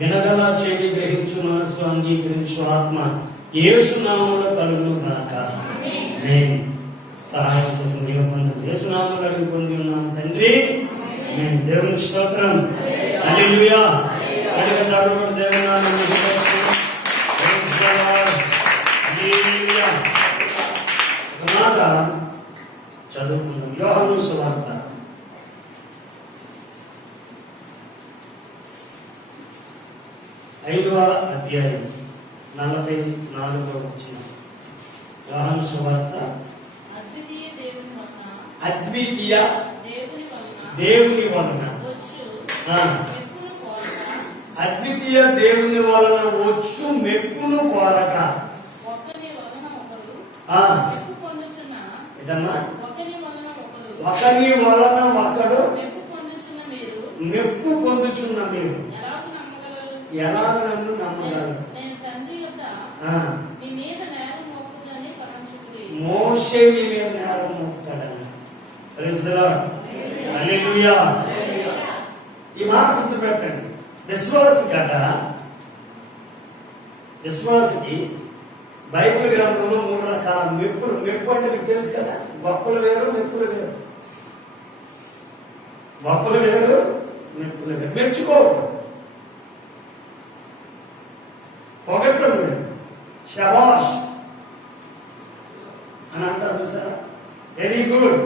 వినగల చెవి గ్రహించు మనసు అంగీకరించు ఆత్మ యేసు నామములో కలుగును గాక. ఆమేన్. సహాయం కోసం దేవబంధువు యేసు నామములో అడిగి పొంది ఉన్నాం తండ్రి. ఆమేన్. దేవునికి స్తోత్రం. హల్లెలూయా. అడిగా చాటుబడి దేవుని నామములో హల్లెలూయా. మాట చదువుకుందాం. యోహాను సువార్త 5వ అధ్యాయం 44వ వచనం. యోహాను సువార్త అద్వితీయ దేవుని వలన అద్వితీయ దేవుని వలన వచ్చు మెప్పును కోరక. ఏంటమ్మా? ఒకని వలన ఒకడు మెప్పు పొందుచున్న మీరు ఎలాగ నన్ను నమ్మగలరు? మోషే మీ మీద నేరం మోపుతాడని. Praise the Lord. హల్లెలూయా. ఈ మాట గుర్తుపెట్టండి. విశ్వాసికి బైబిల్ గ్రంథంలో 3 రకాల మెప్పులు. మెప్పు అంటే మీకు తెలుసు కదా, గొప్పలు వేరు మెప్పులు వేరు. గొప్పలు వేరు మెప్పులు వేరు. మెచ్చుకోరు, పొగట్టలు వేరు. శబాష్ అని అంటారు చూసారా? వెరీ గుడ్,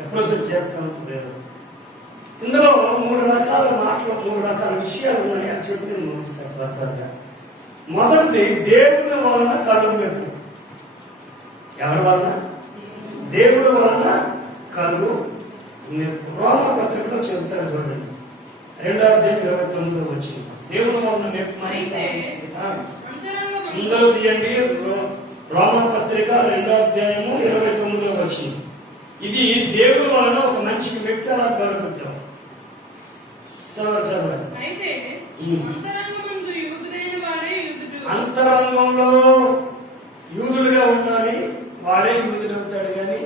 అప్రిషియేట్ చేస్తాను లేదు. ఇందులో 3 రకాల మాటలు, 3 రకాల విషయాలు ఉన్నాయని చెప్పి నేను ముగిస్తాను త్వరగా. మొదటిది దేవుని వలన కలుగు మెప్పు. ఎవరి వలన? దేవుడి వలన కలుగు మెప్పు. రోమా పత్రికలో చెబుతారు చూడండి, 2వ అధ్యాయం 29వ వచనం. దేవుని వలన మెప్పు ఇందులో తీయండి. రోమా పత్రిక 2వ అధ్యాయము 29వ వచనం. ఇది దేవుడి వలన ఒక మనిషికి మెప్పు అలా దొరుకుతాం. చదవండి. అంతరంగంలో యూదులుగా ఉండాలి, వాడే యూదుడు అవుతాడు. కానీ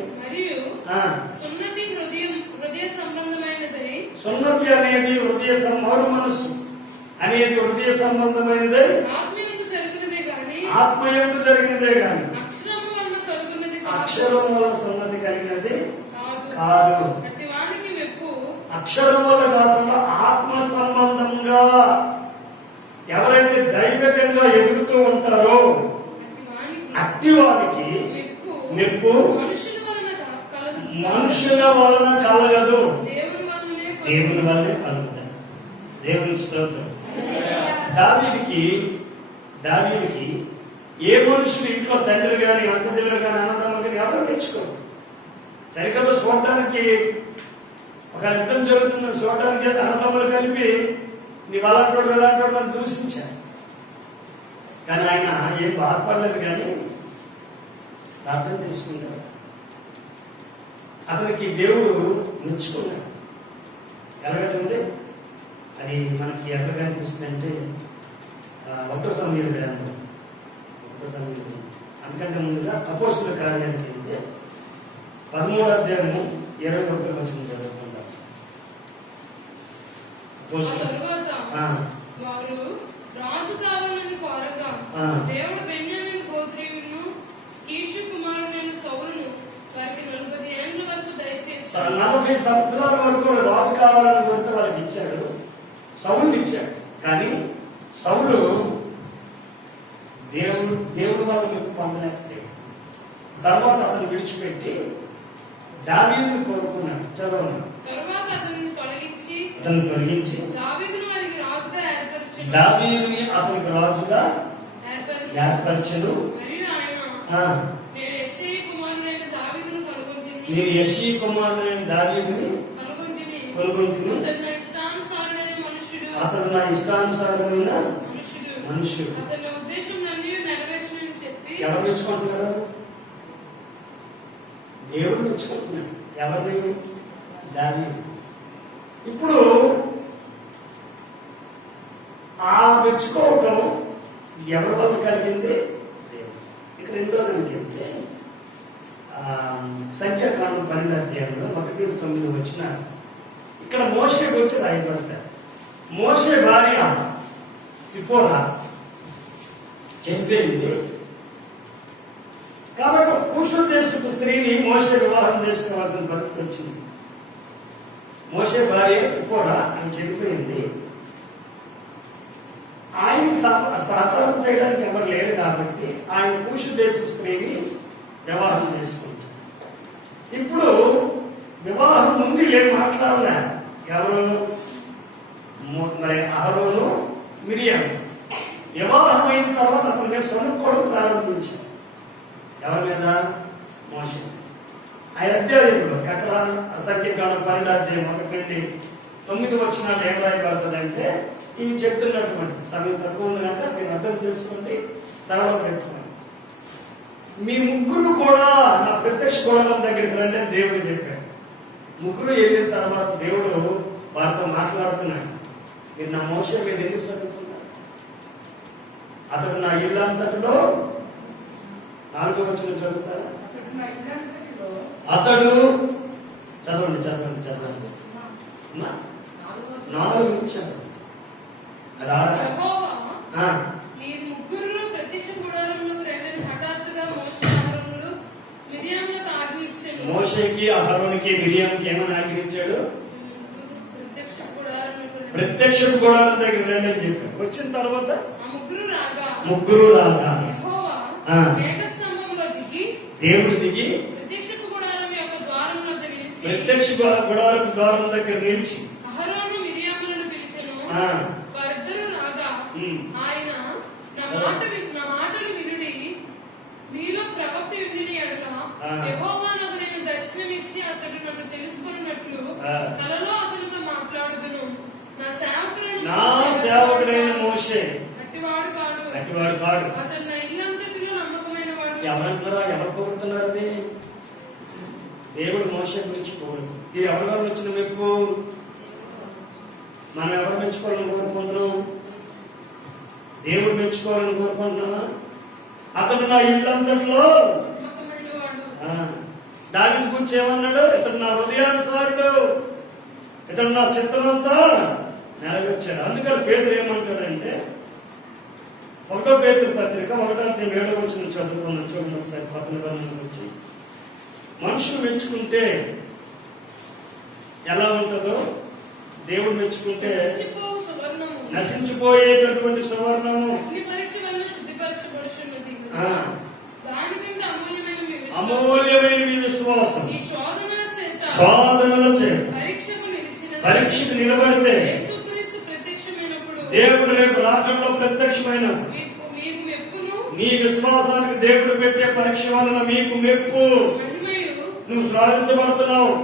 సున్నతి అనేది మరు మనసు అనేది హృదయ సంబంధమైనదే, ఆత్మయందు జరిగినదే కానీ అక్షరం వల్ల సున్నతి కలిగినది కాదు. అక్షరం వల్ల కాకుండా ఆత్మ సంబంధంగా ఎవరైతే దైవికంగా ఎదుగుతూ ఉంటారో అట్టి వారికి మెప్పు మనుషుల వలన కలగదు, దేవుని వల్లనే కలుగుతాయి. దేవుని స్తోత్రం. దావీదుకి ఏ మనుషులు ఇంట్లో తండ్రి కానీ అక్కదిల్లు కానీ అన్నదమ్ములు కానీ ఎవరు మెచ్చుకోరు. సరిగ్గా చూడటానికి ఒక యుద్ధం జరుగుతుందని చూడటానికి అయితే అన్నదమ్ములు కలిపి నీవు అలాంటి అని దూషించారు. కానీ ఆయన ఏం బాధపడలేదు, కానీ ప్రార్థన చేసుకున్నాడు. అతనికి దేవుడు మెచ్చుకున్నాడు. ఎలాగంటే అది మనకి ఎక్కడ కనిపిస్తుంది అంటే 1వ సమూయేలు గ్రంథం, 1వ సమూయేలు. అందుకంటే ముందుగా అపోస్తుల కార్యానికి వెళ్తే 13వ అధ్యాయము 21వ వచనం చదువుకుంటాం. రాజు కావాలని కోరగా దేవుడు బెన్యామీను గోత్రీయుడును కీషు కుమారుడైన సౌలును వారికి 40 ఏళ్ల వరకు దయచేసి 40 సంవత్సరాల వరకు రాజు కావాలని కోరితే వాళ్ళకి ఇచ్చాడు, సౌలుని ఇచ్చాడు. కానీ సౌలు దేవుడు వాళ్ళు మెప్పు పొందలేకపోయాడు. తర్వాత అతను విడిచిపెట్టి దావీదుని కోరుకున్నాడు. చదవండి. తర్వాత అతన్ని తొలగించి దావీదుని అతనికి రాజుగా ఏర్పరచెను. నేను యెష్షయి కుమారుడైన దావీదుని కనుగొంటిని. అతడు నా ఇష్టానుసారమైన మనుష్యుడు. ఎవరు మెచ్చుకుంటున్నారు? దేవుడు మెచ్చుకుంటున్నాడు. ఎవరిని? దావీదు. ఇప్పుడు ఆ మెచ్చుకోవటం ఎవరి వల్ల కలిగింది? ఇక 2వది చెప్తే సంఖ్యాకాండం 12వ అధ్యాయంలో 1-9 వచ్చిన ఇక్కడ మోషే గురించి రాయబడతాడు. మోషే భార్య సిపోరా చనిపోయింది కాబట్టి కూషు దేశపు స్త్రీని మోషే వివాహం చేసుకోవాల్సిన పరిస్థితి వచ్చింది. మోషే భార్య సిపోరా అని చనిపోయింది. ఆయన సహకారం చేయడానికి ఎవరు లేరు కాబట్టి ఆయన కూషు దేశపు స్త్రీని వివాహం చేసుకుంటారు. ఇప్పుడు వివాహం ముందు ఏం మాట్లాడలే, ఎవరు మరి అహరోను మిరియాము. వివాహం అయిన తర్వాత అతని మీద సొనుక్కోవడం ప్రారంభించారు. ఎవరి మీద? మోషే. ఆ అధ్యాయంలో ఎక్కడ సంఖ్యాకాండం 12వ అధ్యాయం 1-9 వచనాలు ఏం రాయబడుతుందంటే ఇవి చెప్తున్నటువంటి సమయం తక్కువ ఉంది కనుక మీరు అర్థం చేసుకోండి, తర్వాత పెట్టుకోండి. మీ ముగ్గురు కూడా నా ప్రత్యక్ష గోడల దగ్గరికి రండి అని దేవుడు చెప్పాడు. ముగ్గురు వెళ్ళిన తర్వాత దేవుడు వారితో మాట్లాడుతున్నాడు. మీరు నా మోషే మీద ఎందుకు చదువుతున్నారు? అతడు నా ఇల్లు అంతటిలో 4వ వచనం చదువుతారా? అతడు చదవండి 4 ఇచ్చారు. యెహోవా మీరు ముగ్గురు ప్రత్యక్ష గుడారములకు రండని హఠాత్తుగా మోషే అహరోనులు మిరియాములకు ఆజ్ఞించెను. మోషేకి అహరోనుకి మిరియాముకి ఏమని ఆజ్ఞించాడు? ప్రత్యక్ష గుడారం దగ్గర రండి అని చెప్పాడు. వచ్చిన తర్వాత ముగ్గురు రాగా యెహోవా మేఘస్తంభంలో దిగి దేవుడు దిగి ప్రత్యక్ష గుడారం యొక్క ద్వారముల దగ్గర నిలిచి ప్రత్యక్ష గుడారం ద్వారం దగ్గర నిలిచి అహరోను మిరియాములను పిలిచెను. వారిద్దరూ రాగా ఆయన నా మాటలు వినుడి, నీలో ప్రవక్త ఉండిన ఎడల యెహోవా నాకు నేను దర్శనమిచ్చి అతడు నన్ను తెలుసుకున్నట్లు కలలో అతనితో మాట్లాడుదును. నా సేవకుడైన మోషే అట్టివాడు కాడు. అతడు నా ఇల్లంతటిలో నమ్మకమైన వాడు. ఎవరంటారా? ఎవరు కోరుతున్నారు? అది దేవుడు మోషే గురించి కోరు. ఇది ఎవరిగా వచ్చిన మెప్పు? మనం ఎవరు మెచ్చుకోవాలని కోరుకుంటున్నాం? దేవుడు మెచ్చుకోవాలని కోరుకుంటున్నామా? అతడు నా ఇల్లంతట్లో నమ్మకమైన వాడు. దావీదు గురించి ఏమన్నాడు? ఇతడు నా హృదయానుసారుడు, ఇతడు నా చిత్తమంతా నెరవేర్చాడు. అందుకని పేతురు ఏమంటాడంటే 1వ పేతురు పత్రిక 1వ అధ్యాయం 7వ వచనం చదువుకున్నాం. చూడండి ఒకసారి 19 వచ్చి మనుషులు మెచ్చుకుంటే ఎలా ఉంటుందో, దేవుడు మెచ్చుకుంటే నశించిపోయేటటువంటి సువర్ణము అమూల్యమైన మీ విశ్వాసం శోధనల చేత పరీక్షకు నిలబడితే దేవుడు రేపు రాకడలో ప్రత్యక్షమైన నీ విశ్వాసానికి దేవుడు పెట్టే పరీక్ష వలన మీకు మెప్పు. నువ్వు సాధించబడుతున్నావు,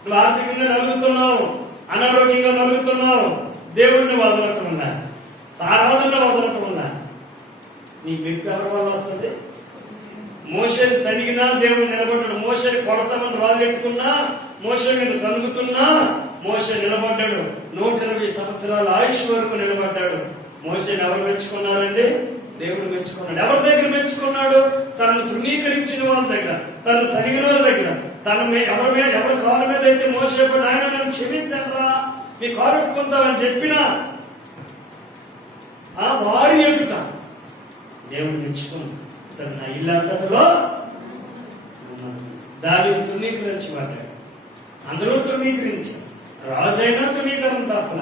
నువ్వు ఆర్థికంగా నలుగుతున్నావు, అనారోగ్యంగా నలుగుతున్నావు, దేవుడిని వదలటం వల్ల, సారాధన వదలటం వల్ల నీకు మెప్పు ఎవరి వల్ల వస్తుంది? మోషేని సనిగినా దేవుడు నిలబడ్డాడు. మోషేని కొడతామని రాజెట్టుకున్నా, మోషే మీద సనుగుతున్నా మోషే నిలబడ్డాడు. 120 సంవత్సరాల ఆయుష్ వరకు నిలబడ్డాడు. మోషేని ఎవరు మెచ్చుకున్నారండి? దేవుడు మెచ్చుకున్నాడు. ఎవరి దగ్గర మెచ్చుకున్నాడు? తనను తృణీకరించిన వాళ్ళ దగ్గర, తను సరిగిన వాళ్ళ దగ్గర, ఎవరి కాలు మీద అయితే మోసే ఆయన నన్ను క్షమించరా, మీ కాలు ఒప్పుకుంటామని చెప్పినా ఆ వారి ఎదుట దేవుడు మెచ్చుకున్నాడు. తను నా ఇల్లంతటిలో దావీదు తృణీకరించబడ్డాడు. అందరూ తృణీకరించారు. రాజైనా తృణీకరణ తాకల,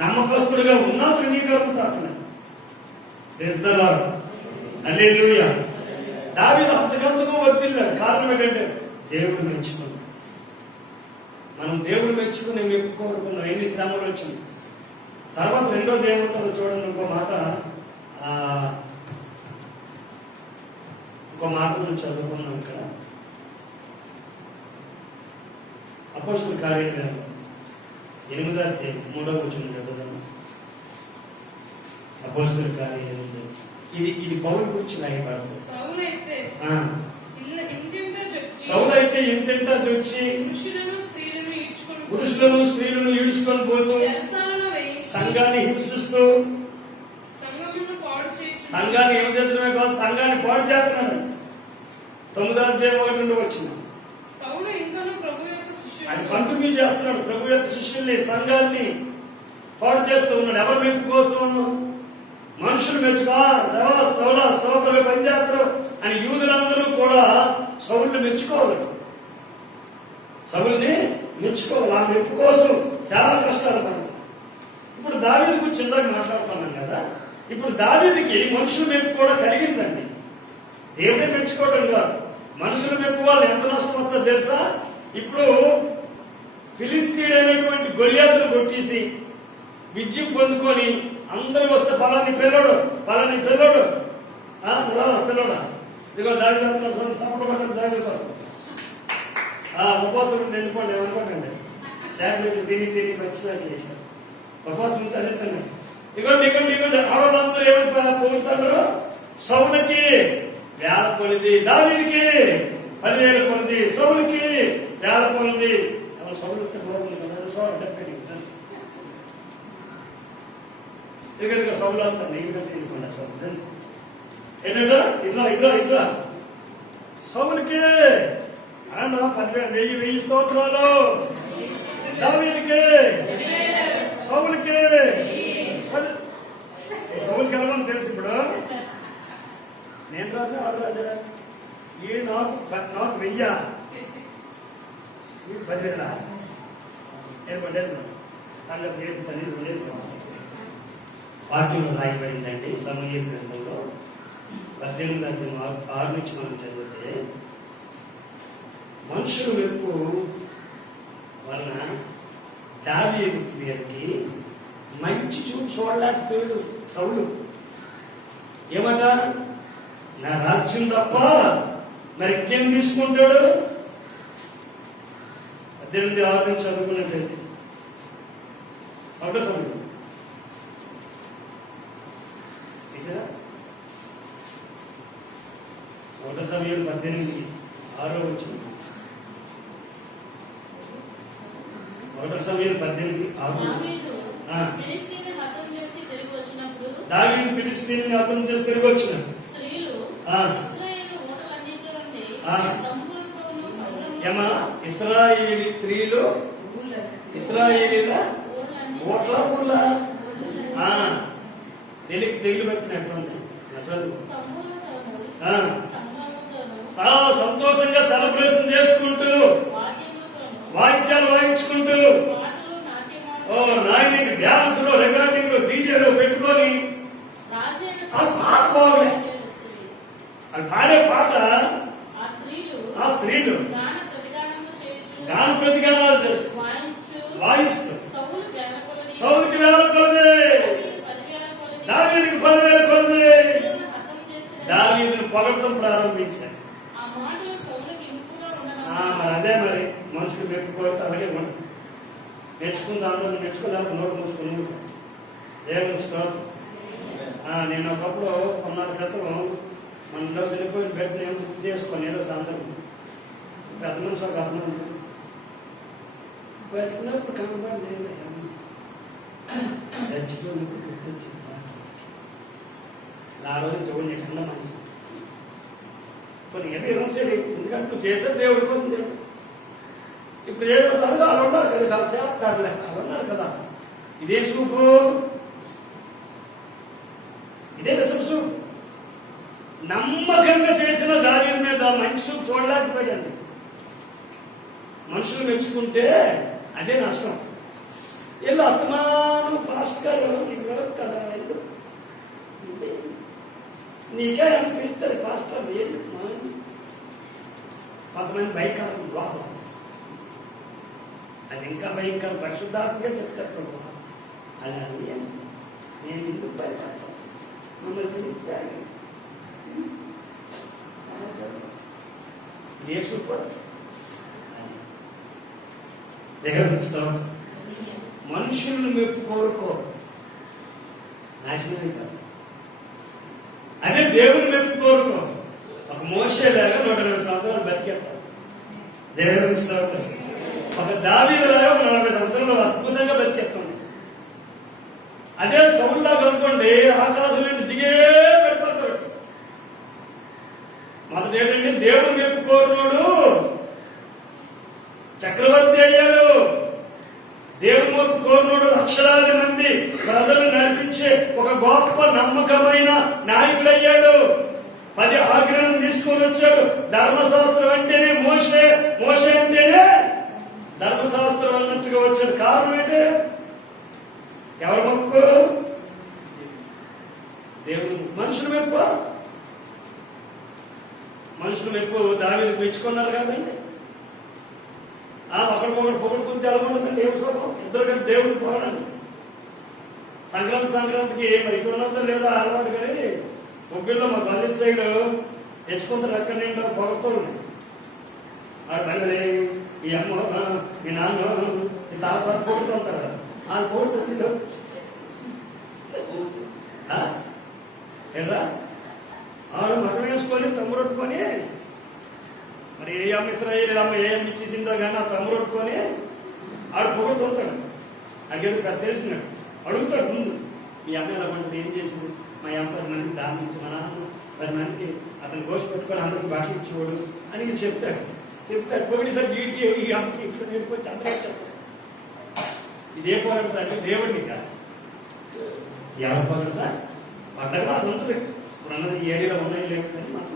నమ్మకస్తుడిగా ఉన్నా తృణీకరణ తాకల. హల్లెలూయా. దావీదు అంతకంతకు వర్తిల్లాడు. కారణం ఏంటంటే దేవుడు మెచ్చుకున్నాడు. మనం దేవుడు మెచ్చుకుని మెప్పు కోరుకున్నాం. ఎన్ని శ్రమలు వచ్చింది. తర్వాత రెండోది ఏముంటుందో చూడండి. ఇంకో మాట గురించి చదువుకున్నాం ఇక్కడ. అపోస్తలుల కార్యక్రమం 8వ అధ్యాయం 3వ వచనం చదువుదాం. అపోస్తలుల కార్యం ఇది పౌలు గురించి రాయబడింది. సౌలు అయితే ఇంటింటా వచ్చి పురుషులను స్త్రీలను ఈడ్చుకొని పోతూ సంఘాన్ని హింసిస్తూ, సంఘాన్ని ఏం చేస్తున్నామే కాదు, సంఘాన్ని పాడు చేస్తున్నాడు. 9వ అధ్యాయం 1 నుండి వచ్చిన అది కంటిన్యూ చేస్తున్నాడు. ప్రభు యొక్క శిష్యుల్ని, సంఘాన్ని పాడు చేస్తూ ఉన్నాడు. ఎవరు మెప్పు కోసం? మనుషులు మెచ్చుకో, సౌలుగా పనిచేస్తారు అని యూదులందరూ కూడా సౌలుని మెచ్చుకోవాలి. సౌలుని మెచ్చుకోవాలి. ఆ మెప్పు కోసం చాలా కష్టాలు పడదు. ఇప్పుడు దావీదు గురించి ఇందాక మాట్లాడుకున్నాం కదా. ఇప్పుడు దావీదుకి మనుషుల మెప్పు కూడా కలిగిందండి. దేవుడే మెచ్చుకోవడం కాదు, మనుషుల మెప్పు వాళ్ళు ఎంత నష్టం వస్తుందో తెలుసా? ఇప్పుడు ఫిలిస్తీన్ అనేటువంటి గొలియాతును కొట్టేసి విజయం పొందుకొని అందరూ వస్తే పలాని పిల్లడు పిల్లడా ఇదిగో దాడి సపోర్ట్ దాడి ఉపవాసం వెళ్ళిపోండి ఏమనుకోకండి. శాఖలు తిని ప్రతిసారి చేశారు. ఉపవాసం ఉంటే అదే తిన్నాడు. ఇదిగోండి ఆడవాళ్ళందరూ ఏమని పొందుతారు? సౌలుకి 1000 కొలిది, దావీదుకి 10,000 కొలిది, సౌలుకి 1000 కొలిది. సౌలు బాగుంది కదా, 70 ఇక సౌలు అంతా నీగా తినకుండా సౌలు ఏంటంటే ఇట్లా సౌలుకి 10,000 స్తోత్రాలు, దావీదుకి సౌలుకి వెళ్ళమని తెలుసు. ఇప్పుడు నేను రాజా ఆడు రాజా ఈ నాకు 1000 10,000 వాక్యంలో రాయబడిందండి. సమూయేలు గ్రంథంలో 18:6 నుంచి మనం చదివితే మనుషుల మెప్పు వలన దావీదు గారికి మంచి చూపు చూడలేకపోయాడు సౌలు. ఏమట? నా రాజ్యం తప్ప మరి ఇంకేం తీసుకుంటాడు? 18:6 నుంచి చదువుకున్నట్లయితే ఒకటో సమయం తీసారా? ఒకటో సమయం 18:6 వచ్చింది. ఒకటో సమయం 18:6. దావీదు ఫిలిస్తీన్ని హతం చేసి తిరిగి వచ్చిన ఇశ్రాయేలీ స్త్రీలు ఇశ్రాయేలీల ఊళ్ళ తెగులు పెట్టినట్టుంది. చాలా సంతోషంగా సెలబ్రేషన్ చేసుకుంటూ వాయిద్యాలు వాయించుకుంటూ నాయనకి డ్యాన్స్ లో రికార్డింగ్ లో డీజేలో పెట్టుకొని పాట బాగులే. అది పాడే పాట ఆ స్త్రీలు గాన ప్రతిగానాలు చేస్తూ వాయిస్తూ సౌలుకి 1000 కొలది, దావీదుకి 10,000 కొలది. దావీదుని పొగడటం ప్రారంభించారు. మరి అదే మరి మనుషులు మెప్పుకోవడం అలాగే ఉండదు. నేర్చుకుందా అందరూ నేర్చుకోలేక నోరు మూసుకుని ఏమిస్తాం. నేను ఒకప్పుడు కొన్నాళ్ళ క్రితం మనలో చనిపోయిన బెడ్ నేను గుర్తు చేసుకొని ఏదో సందర్భం పెద్ద మనిషి ఒక అర్థం బతికినప్పుడు కనబడి చచ్చిపోయినప్పుడు గుర్తొచ్చింది. ఆ రోజు చూడండి ఎక్కడ మనిషి కొన్ని ఏదో సరే, ఎందుకంటే నువ్వు చేసే దేవుడి కోసం చేసా. ఇప్పుడు ఏదో కాదు అలా ఉన్నారు కదా, చేస్తారులే అలా ఉన్నారు కదా. ఇదే చూపు, ఇదే విషం చూపు. నమ్మకంగా చేసిన దావీదు మీద మంచి చూపు చూడలేకపోయాడండి. మనుషులు మెచ్చుకుంటే అదే నష్టం. వీళ్ళు అత్తమానం పాస్ట్ గారు నీకు కదా నీకే అనిపిస్తుంది పాస్టర్ ఏంటి కొంతమంది భయంకరం లోపల. అది ఇంకా భయంకరం. పరిశుద్ధాత్మగా చెప్తారు ప్రభు అలా నేను ఎందుకు భయపడతాను మమ్మల్ని మనుషులను మెప్పు కోరుకో నాశనం అయిపోతుంది. అదే దేవుని మెప్పు కోరుకో. ఒక మోషే లాగా 120 సంవత్సరాలు బతికేస్తాం దేవుని స్తోత్రం. ఒక దావీదు లాగా 40 సంవత్సరాలు అద్భుతంగా బతికేస్తాం. అదే సౌలులాగా అనుకోండి, ఆకాశం నుండి దిగే పెట్టిపోతాడు. మొదటి ఏంటంటే దేవుని మెప్పు కోరుకోడు చక్రవర్తి అయ్యాడు. దేవుని మెప్పు కోరుకోడు లక్షలాది మంది నమ్మకమైన నాయకుడయ్యాడు. 10 ఆజ్ఞలను తీసుకొని వచ్చాడు. ధర్మశాస్త్రం అంటేనే మోషే, మోషే అంటేనే ధర్మశాస్త్రం అన్నట్టుగా వచ్చాడు. కారణం ఏంటి? ఎవరి మొక్కు? దేవుడు. మనుషులు మెప్పు, మనుషులు మెప్పు దావీదుకు మెచ్చుకున్నారు కదండి. ఒకరికొకరు పొగుడుకుని తెలకుంటుందండి. ఏం శోభం? ఇద్దరు కలిసి దేవుడిని పోవడండి. సంక్రాంతికి మరి ఇక్కడ ఉన్నదో లేదా అలవాటు కానీ ముగ్గురులో మా తల్లి సైడ్ తెచ్చుకుంటారు. ఎక్కడి నిండా పొగతో ఉన్నాయి. ఆ మళ్ళీ ఈ అమ్మ, మీ నాన్న, మీ తాత పొగుడుతుంటారు. ఆ పొగుడుతుందో ఎర్రా ఆడు మటం వేసుకొని తమ్మురొట్టుకొని మరి ఏ అమ్మ ఇస్రాయేల్ అమ్మ ఏ అమ్మ ఇచ్చేసిందో కానీ ఆ తమ్మురొట్టుకొని ఆడు పొగుడుతుంటాడు. అగ్గేది తెలిసినట్టు అడుగుతాడు ముందు, మీ అమ్మ ఎలా పండుగ ఏం చేసింది? మా అమ్మ 10 మందికి దానం ఇచ్చి, మా నాన్న 10 మందికి అతను గోసి పెట్టుకొని అందరికి బాగా ఇచ్చేవాడు అని చెప్తాడు. పోయినసారి వీటికి ఈ అమ్మకి ఇక్కడ నేర్చుకొచ్చి అందరూ చెప్తాడు. ఇదే పొగడతా అంటే దేవుడిని కాదు. ఎవరు పొగడతా? పండగ అది ఉంటుంది. ఇప్పుడు అన్నది ఈ ఏరియాలో ఉన్నాయి లేదు కానీ మాకు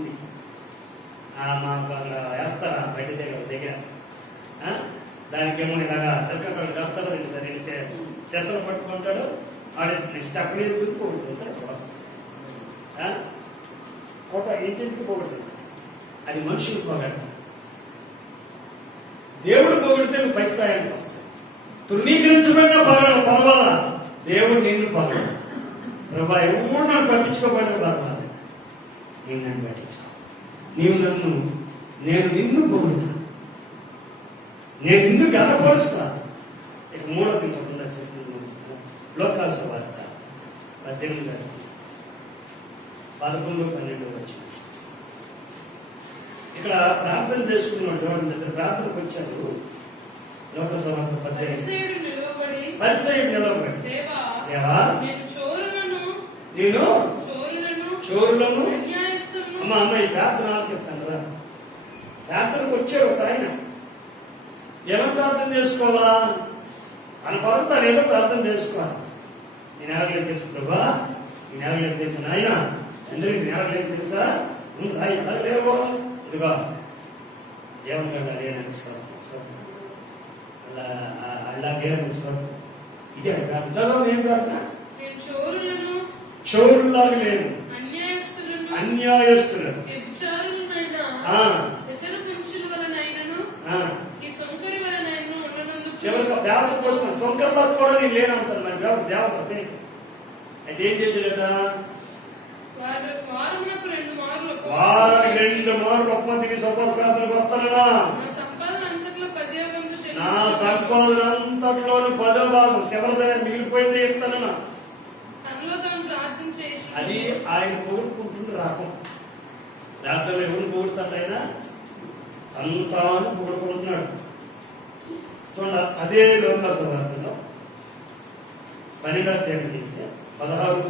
మాకు అలా వేస్తారా బయట దగ్గర దానికేమో ఇలాగా సరికట్టాడు కడతాడు. రెండు చేతలు పట్టుకుంటాడు. ఆడ నెక్స్ట్ అక్కడే పోగొడుతుంటాడు. కోట ఇంటింటికి పోగొడుతుంది. అది మనుషులు పొగడతారు. దేవుడు పొగిడితే నువ్వు పై స్థాయికి వస్తావు. తృణీకరించబడిన పర్వాల, దేవుడు నిన్ను పర్వాలేదు. ప్రభా ఎవరు నన్ను పట్టించుకోబడిన పర్వాలేదు, నేను నన్ను పట్టించుకో. నేను నిన్ను పొగుడుతాను, నేను నిన్ను గనపరుస్తాను. ఇక 3వ దిశకుండా చెప్పింది లోకాసు వార్త 18 11 12 వచ్చింది. ఇక్కడ ప్రార్థన చేసుకున్నాడు. ఇద్దరు ప్రార్థనకు వచ్చారు. లోకసభ పరిసయ్యుడు నిలబడి, దేవా నేను చోరులను అమ్మ ఈ ప్రార్థన ఆలకిస్తాను రా. ప్రార్థనకు వచ్చాడు ఒక ఆయన. ఎలా ప్రార్థన చేసుకోవాలా? తన కొరకు తాను ఏదో ప్రార్థన చేసుకోవాలి. నేను ఎలాగలేదు తెలుసు ప్రభా, నేను ఎలాగలేదు తెలుసు నాయన తండ్రి, నేను ఎలాగలేదు తెలుసా? ఎలాగలేవో ఇదిగో దేవుని గారు అదేనని అలా వేరే ఇదే ప్రార్థన. చదువు ఏం ప్రార్థన? చోరులాగా లేదు, అన్యాయస్తులు, దేవత కోసం సొంకర్లో కూడా నేను లేనంటాను. మరి దేవత అయితే ఏం చేసేట? వారానికి 2 మార్లు ఒప్పందికి స్వపాస ప్రార్థనకు వస్తానన్నా. నా సంపాదన అంతట్లోని 10వ భాగం శివల దగ్గర మిగిలిపోయింది చెప్తానన్నా. అది ఆయన పొగుడుకుంటుంది రాకం. రాత్రిలో ఎవరు పొగుడుతాడు? ఆయన అంతాను పొగుడుకుంటున్నాడు. చూడండి, అదే లోకాసు వార్తలో 12వ అధ్యాయం 16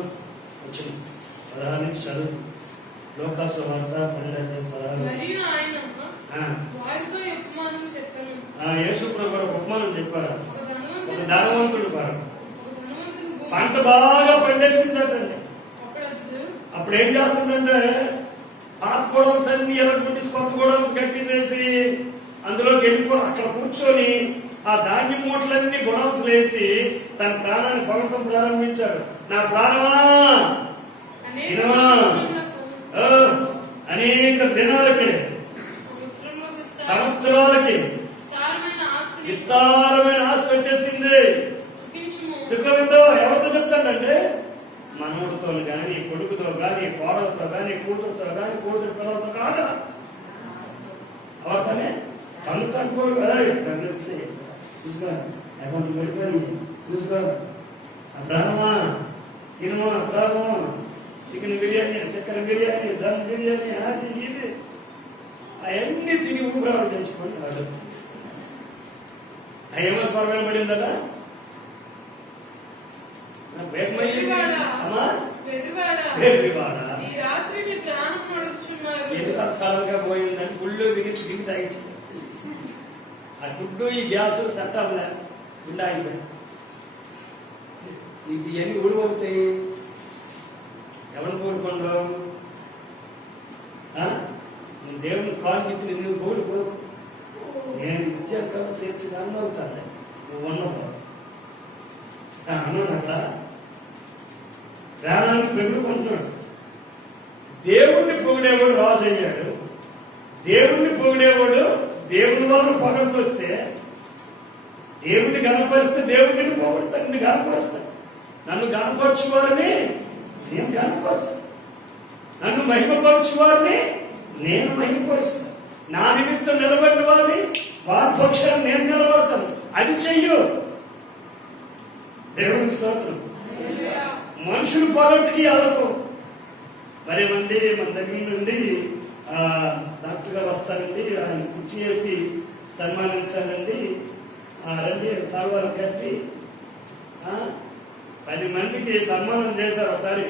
వచ్చింది. 16 నుంచి చదువు. లోకాసు వార్త 12వ అధ్యాయం 16. యేసు ప్రభు ఒక ఉపమానం చెప్పారు. ఒక ధనవంతుడు పంట బాగా పండేసిందండి. అప్పుడు ఏం చేస్తుందంటే పాత గోడౌన్స్ అన్ని ఎలక్ట్రిక్ కొత్త గోడౌన్స్ కట్టేసేసి అందులోకి అక్కడ కూర్చొని ఆ ధాన్యం మూటలన్నీ గొడవలు వేసి తన ప్రాణాన్ని పొగడటం ప్రారంభించాడు. నా ప్రాణమా వినవా, అనేక దినాలకి సంవత్సరాలకి విస్తారమైన ఆస్తి వచ్చేసింది. సుఖమిందో ఎవరితో చెప్తాడంటే మనవుడితో కానీ, కొడుకుతో కానీ, కోడలతో కానీ, కూతురుతో కానీ, కూతురు పిల్లలతో కాదు. అవతనే తను కనుకోడు. చూసుకో అకౌంట్ పడిపోయి చూసుకో. ప్రాణమా తినమా, ప్రాణమా, చికెన్ బిర్యానీ, చక్కెర బిర్యానీ, దమ్ బిర్యానీ, అది ఇది అవన్నీ తిని ఊపిరాలు తెచ్చుకోండి. వాడు ఏమో స్వర్గం పడిందట. ఎందుకు అసలంగా పోయిందని గుళ్ళు దిగి తాగించు. ఆ గుడ్డు ఈ గ్యాస్ సెంటర్లే గుండా అయిపోయి ఇవన్నీ ఊడిపోతాయి. కోరుకున్నావు? నువ్వు దేవుని కాలు ఇచ్చి నువ్వు కోరుకో. నేను ఇచ్చాను కాబట్టి చేర్చి అన్న అవుతాను. నువ్వు ఉన్నప్పుడు అన్నాడు అక్కడ ప్రాణాన్ని పెరుగుకుంటున్నాడు. దేవుణ్ణి పొగిడేవాడు రాజు అయ్యాడు. దేవుణ్ణి పొగిడేవాడు దేవుని వల్ల పొగడుకొస్తే, దేవుణ్ణి గనపరిస్తే దేవుడిని పొగడుతాడు, నిన్ను గనపరుస్తాడు. నన్ను గనపరచువారిని నేను గనపరుస్తాను, నన్ను మహిమపరచువారిని నేను మహిమపరుస్తాను, నా నిమిత్తం నిలబడిన వారిని వారి పక్షాన్ని నేను నిలబడతాను. అది చెయ్యు. దేవుని స్తోత్రం. మనుషులు పొగట్టుకి అవ్వకు. మరి మంది మన దగ్గర నుండి డాక్టర్ గారు వస్తారండి, ఆయన కుర్చీ చేసి సన్మానించాలండి. రండి సాల్వాలు కట్టి 10 మందికి సన్మానం చేశారు ఒకసారి.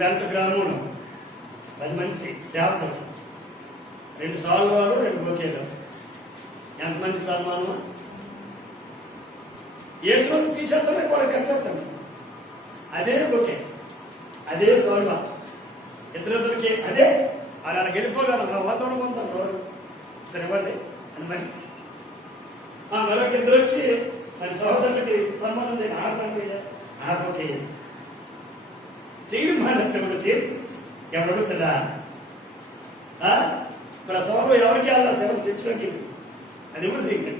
పెంట గ్రామంలో 10 మంది సేవలు, 2 సాల్వాలు 2 బొకేలు. ఎంతమంది సన్మానం? ఏ రోజు తీసేస్తానే వాళ్ళకి కట్టేస్తాను. అదే బొకే, అదే సాల్వా, ఇద్దరిద్దరికి అదే. అలా గెలిపోగలరు 100 పొందారు రోజు. సరే ఇవ్వండి అని మరి మరొక ఇద్దరు వచ్చి మరి సహోదరులకి సన్మానం చేయండి. ఆ బొకే చేయడం మానేస్తాడు. చేతి ఎవడుతుందా? ఇప్పుడు సభలో ఎవరికి అలా సెలవు తెచ్చుకోండి. అది కూడా దిగండి.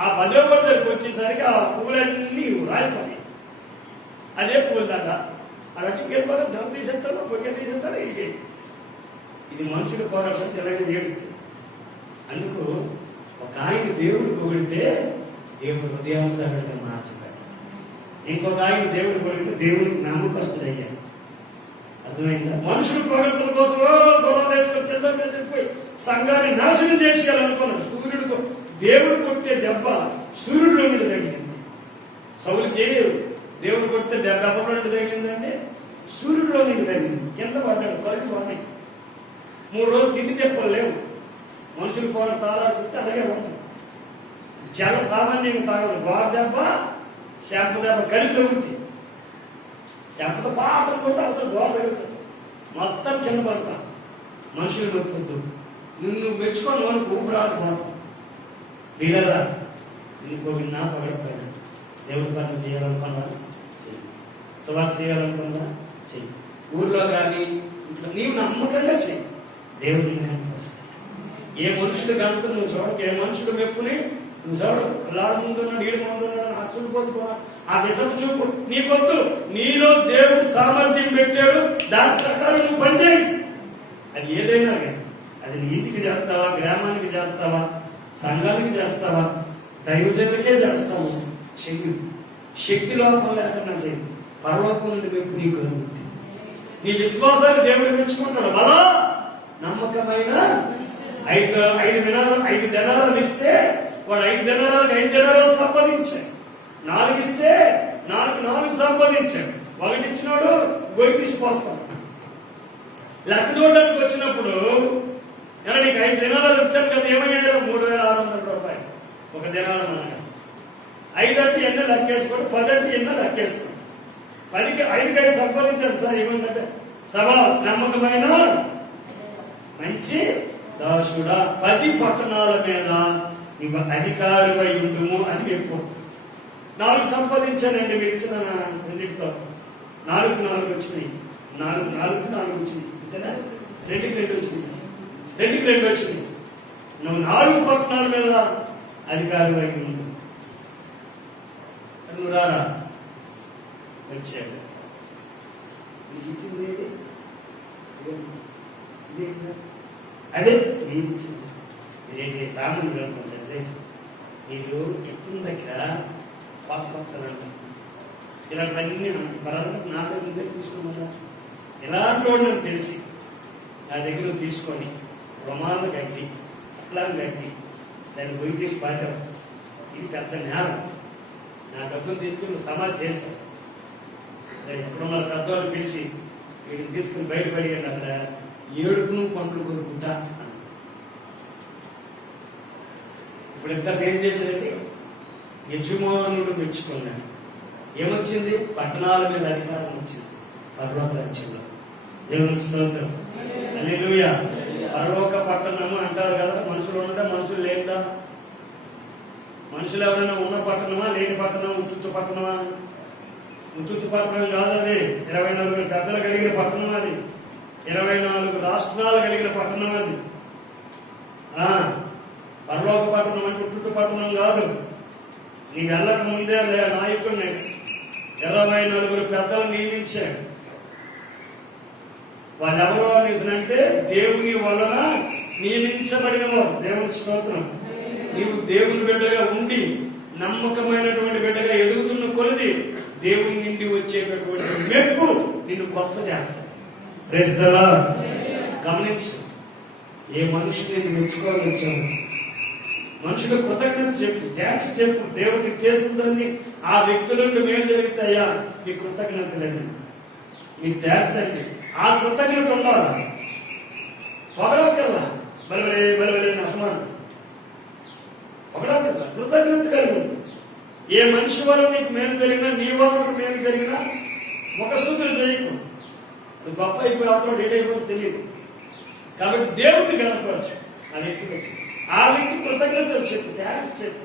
ఆ 10వ దగ్గరికి వచ్చేసరికి ఆ పువ్వులన్నీ రాయిపోయి అదే పువ్వులు దాకా అలాంటి ఇంకెళ్ళి ధర తీసేస్తారు, బొగ్గ తీసేస్తారు. ఇది మనుషుల పోరాటం తెలియదు ఏడుతుంది. అందుకు ఒక ఆయన దేవుడు పొగిడితే దేవుడు హృదయానుసారంగా మార్చుతాడు. ఇంకొక ఆయన దేవుడు పొగిడితే దేవుడికి నమ్మకస్తుడయ్యాడు. అర్థమైందా? మనుషులు పొగడతల కోసం గొడవలు చెప్పిపోయి సంఘాన్ని నాశనం చేసేయాలనుకున్నాడు. సూర్యుడు దేవుడు కొట్టే దెబ్బ సూర్యుడిలో మీద తగిలింది. సౌలుకి దేవుడు కొట్టే దెబ్బ ఎవరిలో నుండి తగిలిందంటే సూర్యుడిలో నుండి తగిలింది. కింద పడ్డాడు, కళ్ళు పడ్డాయి. 3 రోజులు తిండి దెబ్బలు లేవు. మనుషులు పోరా తాళాలు అలాగే ఉంటుంది. చాలా సామాన్యంగా తాగదు. గోడ దెబ్బ శాంప దెబ్బ కలిపి తగ్గుతుంది. శాంపతో పాటలు కూడా అసలు గోడ తగ్గుతుంది. మొత్తం కింద పడతా. మనుషులు నొప్పొద్దు. నిన్ను మెచ్చుకొని మనకు ఊపిరాడకపోతాం. వీళ్ళరా నిన్ను పోగినా పగడపోయినా దేవుడి పని చేయాలనుకున్నా చెయ్యి, సువార్త చేయాలనుకున్నా చెయ్యి. ఊర్లో కానీ ఇంట్లో నీవు నమ్మకంగా చెయ్యి. దేవుడిని కనిపిస్తాడు. ఏ మనుషుడు కనుక నువ్వు చూడకు. ఏ మనుషుడు మెప్పుని నువ్వు చూడకు. లాడు ముందున్నాడు, నీడు ముందున్నాడు, ఆ చూడిపోతున్నా ఆ విషం చూపు నీకొద్దు. నీలో దేవుడు సామర్థ్యం పెట్టాడు, దాని ప్రకారం నువ్వు పనిచేయి. అది ఏదైనా కానీ అది నీ ఇంటికి చేస్తావా, గ్రామానికి చేస్తావా, సంఘానికి చేస్తావా, దైవజనులకే చేస్తావు. చెయ్యి. శక్తి లోపం లేకుండా చెయ్యి. పరలోకం నుండి మెప్పు నీకు కలుగుతుంది. నీ విశ్వాసాన్ని దేవుడు మెచ్చుకుంటాడు. బలా నమ్మకమైన 5 దినారాలు ఇస్తే వాడు 5 దినారాలకు 5 దినారాలు సంపాదించాడు. 4 ఇస్తే 4 సంపాదించాడు. 1 ఇచ్చినాడు, గొయ్యి తీసిపోతాడు. లెక్క చూడడానికి వచ్చినప్పుడు నీకు 5 దినారాలు ఇచ్చాను కదా, ఏమయ్యాడు? 3,600 రూపాయలు ఒక దినారం అనగా. 5 అంటే ఎన్నో లెక్కేసుకోడు, 10 అంటే ఎన్నో లెక్కేసుకోడు. 10కి 5 సంపాదించాడు సార్. ఏమంటే సభాస్ నమ్మకమైన మంచి దాసుడా 10 పట్టణాల మీద నీకు అధికారివై ఉండుము అని చెప్పు. 4 సంపాదించానండి మీరు ఇచ్చిన రెండింటితో. 4 వచ్చినాయి. 4 వచ్చినాయి. అంతేనా? 2 వచ్చినాయి. 2 వచ్చినాయి. నువ్వు 4 పట్టణాల మీద అధికారివై ఉండు. నువ్వు రారా వచ్చాడు. నీకు ఇచ్చింది అదే మీరు ఇచ్చింది. ఇదే సామాన్లు అనుకుంటే నీకు ఎత్తున్న దగ్గర పక్కన ఇలాంటివన్నీ పరంగా నా దగ్గర తీసుకున్నారా? ఇలాంటి వాడు తెలిసి నా దగ్గర తీసుకొని ప్రమాణాలు కట్టి అట్లా కట్టి దాన్ని పోయి తీసి పాచారు. ఇది పెద్ద నేరం. నా డబ్బులు తీసుకుని సమాధి చేశాను. ఎప్పుడున్న పెద్దవాళ్ళు పిలిచి వీడిని తీసుకుని బయటపడిగాను. అక్కడ ఏడుపును పంటలు కోరుకుంటా. ఇప్పుడు ఎంత ఏం చేశాడండి? యజమానుడు మెచ్చుకున్నాడు. ఏమొచ్చింది? పట్టణాల మీద అధికారం వచ్చింది. పరలోక రాజ్యంలో. దేవునికి స్తోత్రం. హల్లెలూయా. పరలోక పట్టణము అంటారు కదా, మనుషులు ఉన్నదా, మనుషులు లేదా? మనుషులు ఎవరైనా ఉన్న పట్టణమా, లేని పట్టణం? ఉత్తుత్తు పట్టణమా? ఉత్తుత్తు పట్టణం కాదు అది. 24 పెద్దలు కలిగిన పట్టణం అది. 24 రాష్ట్రాలు కలిగిన పట్టణం అది. పరలోక పట్టణం అంటే ఉత్తుత్తు పట్టణం కాదు. నీ వెళ్ళక ముందే నాయకుడిని 24 పెద్దలు నియమించాడు. వాళ్ళెవరో అనేసినంటే దేవుని వలన నియమించబడిన వారు. దేవునికి స్తోత్రం. నీవు దేవుని బిడ్డగా ఉండి నమ్మకమైనటువంటి బిడ్డగా ఎదుగుతున్న కొలది దేవుని నుండి వచ్చేటటువంటి మెప్పు నిన్ను గొప్ప చేస్తాడు. Praise the lord. గమనించు, ఏ మనిషి నేను మెచ్చుకోవాలని మనుషులు కృతజ్ఞత చెప్పు, థ్యాంక్స్ చెప్పు. దేవుడికి చేసిందని ఆ వ్యక్తుల నుండి మేలు జరుగుతాయా, మీ కృతజ్ఞతలండి, మీ థ్యాంక్స్ అంటే ఆ కృతజ్ఞత ఉండాలా. పొగడకల్లా బలవలే అభిమానం, పొగడకల్లా కృతజ్ఞత కలిగి. ఏ మనిషి వల్ల నీకు మేలు జరిగినా, నీ వల్ల మేలు జరిగినా ముఖస్తుతులు చేయకు. అది గొప్ప అయిపోయి అవతల ఏటైపోతే తెలియదు. కాబట్టి దేవుడిని కనపరచు ఆ వ్యక్తి కృతజ్ఞతలు చెప్పు, థ్యాంక్స్ చెప్పు.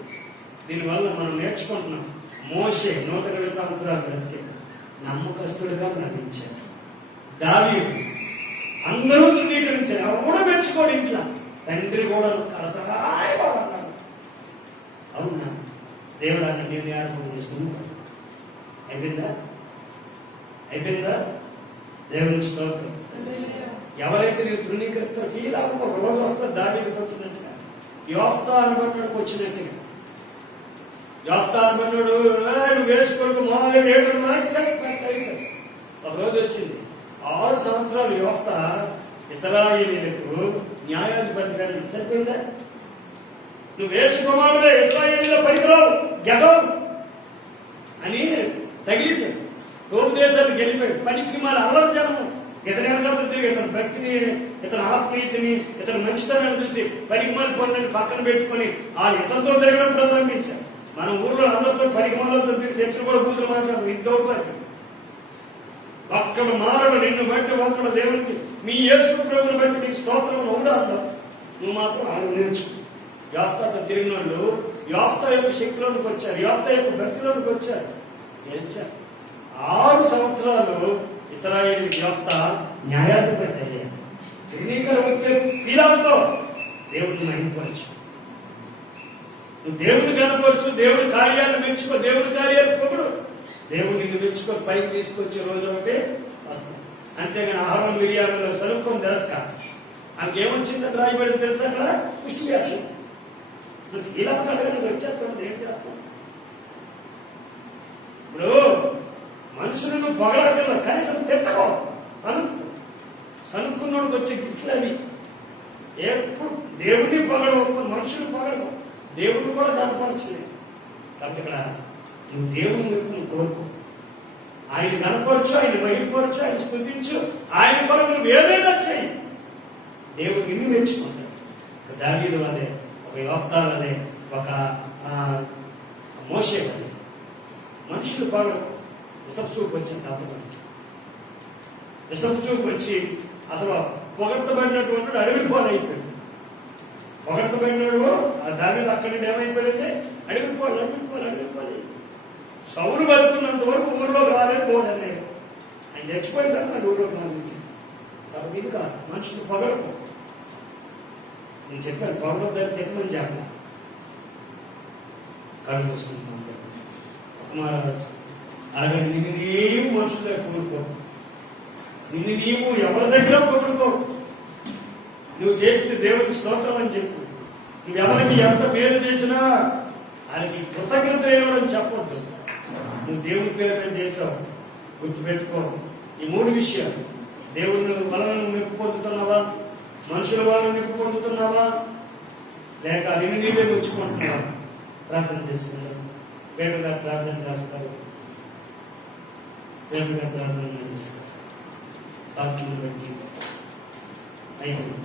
దీనివల్ల మనం నేర్చుకుంటున్నాం. మోషే 120 సంవత్సరాలు బ్రతికే నమ్మకస్తుడిగా నమ్మించాడు. దావీదు అందరూ ధృవీకరించారు, ఎవరు మెచ్చుకోడు. ఇంట్లో తండ్రి కూడా కలసరాయి అన్నాడు. అవునా? దేవుడు అన్న నేను ఏర్పాటు చేస్తున్నాను. అయిపోయిందా? దేవునికి స్తోత్రం. ఎవరైతే నేను తృణీకరిస్తా ఫీల్ అవ్వకు. ఒక రోజు వస్తా దావీదుకి వచ్చినట్టుగా, యోఫ్తా అనుకున్నాడుకి వచ్చినట్టుగా. యోఫ్తా అనుకున్నాడు, నువ్వు వేసుకోడు మొదలు 7 ఒక రోజు వచ్చింది. 6 సంవత్సరాలు యోఫ్తా ఇశ్రాయేలీయులకు న్యాయాధిపతిగా సరిపోయిందా? నువ్వు వేసుకోమాడులే, ఇశ్రాయేలీయుల పనికిరావు, గెటవ్ అని తగిలిసాడు. తోపు దేశానికి వెళ్ళిపోయాడు. పనికి మన అల్లరి జనము ఇతని వెనకాల తిరిగి ఇతని భక్తిని, ఇతని ఆత్మీయతని, ఇతని మంచితనాన్ని చూసి పనికి మాలి పనులను పక్కన పెట్టుకొని ఆ ఇతనితో తిరగడం ప్రారంభించారు. మన ఊర్లో అందరితో పనికి మాలతో తిరిగి చర్చలు కూడా బూతులు మాట్లాడదు. ఇద్దరు ఒక్కడు మారడు, నిన్ను బట్టి ఒక్కడు దేవునికి, మీ యేసు ప్రభువుని బట్టి నీకు స్తోత్రం ఉండాలి. నువ్వు మాత్రం ఆయన నేర్చుకో. యోఫ్తాతో తిరిగిన వాళ్ళు యోఫ్తా యొక్క శక్తిలోనికి వచ్చారు, యోఫ్తా యొక్క భక్తిలోనికి వచ్చారు, గెలిచారు. 6 సంవత్సరాలు ఇశ్రాయేలు యోఫ్తా న్యాయాధిపతి అయ్యాడు. పీలాతో దేవుడిని మహిమపరచు, నువ్వు దేవుని కనపరచు, దేవుడి కార్యాలు మెచ్చుకో, దేవుడి కార్యాలు పొగుడు. దేవుడు నిన్ను మెచ్చుకో, పైకి తీసుకొచ్చే రోజు ఒకటి వస్తాయి. అంతేగాని ఆహారం మిరియాలలో కలుపుకొని తిరక్క. ఆమెకేమొచ్చిందని రాయబడి తెలుసా? అక్కడ పుష్టి వ్యాధి. నువ్వు ఫీల్ అవుతాడు కదా, వచ్చేస్తాడు. ఏం చేస్తావు? ఇప్పుడు మనుషులను పొగడగల, కనీసం తిట్టకో. సనుక్కున్నోడికి వచ్చే గిట్లు అవి. ఎప్పుడు దేవుడిని పొగడవు, మనుషులు పొగడవు, దేవుడిని కూడా కనపరచలేదు. కాబట్టి ఇక్కడ నువ్వు దేవుని వైపు నువ్వు కోరుకో, ఆయన కనపరచు, ఆయన బయటపరచు, ఆయన స్తుతించు, ఆయన కొరకు నువ్వు ఏదైనా చేయి. దేవుడు నిన్ను మెచ్చుకుంటాడు. దావీదు వలె, ఒక యోఫ్తా వలె, ఒక మోషే వలె మనుషులు పొగడవు. విషపు వచ్చిన తప్పదు. విషపు వచ్చి అసలు పొగట్టబడినటువంటి అడవికి పోలైపోయాడు. పొగట్టబడినాడు దావీదు అక్కడి నుండి ఏమైపోయిందంటే అడవికి పోలే. సౌలు బతుకున్నంత వరకు ఊరిలోకి రాలేదు, పోదలేదు. ఆయన చచ్చిపోయిన తర్వాత నాకు ఊరిలోకి రాలేదు. కాబట్టి ఇది కాదు, మనుషులు పొగడకు. నేను చెప్పాను, పొగడొద్దని తెప్పమని చెప్పాను. కళ్ళు చూసుకుంటున్నాను మహారాజు. అలాగే నిన్ను నీవు మనుషుల దగ్గర కోరుకో, నిన్ను నీవు ఎవరి దగ్గర పొగుడుకో. నువ్వు చేసింది దేవుడికి స్తోత్రం అని చెప్పు. నువ్వు ఎవరికి ఎంత పేరు చేసినా ఆయనకి కృతజ్ఞత ఇవ్వడం చెప్పొద్దు. నువ్వు దేవుని పేరు చేసావు, గుర్తుపెట్టుకో. ఈ 3 విషయాలు, దేవుని వలన నువ్వు మెప్పు పొందుతున్నావా, మనుషుల వలన మెప్పు పొందుతున్నావా, లేక నిన్ను నీవే మెచ్చుకుంటున్నావా? ప్రార్థన చేస్తున్నారు. పేరుగా ప్రార్థన చేస్తారు, పేరుగా ప్రార్థన చేస్తారు. వాక్యం బట్టి అయ్యింది.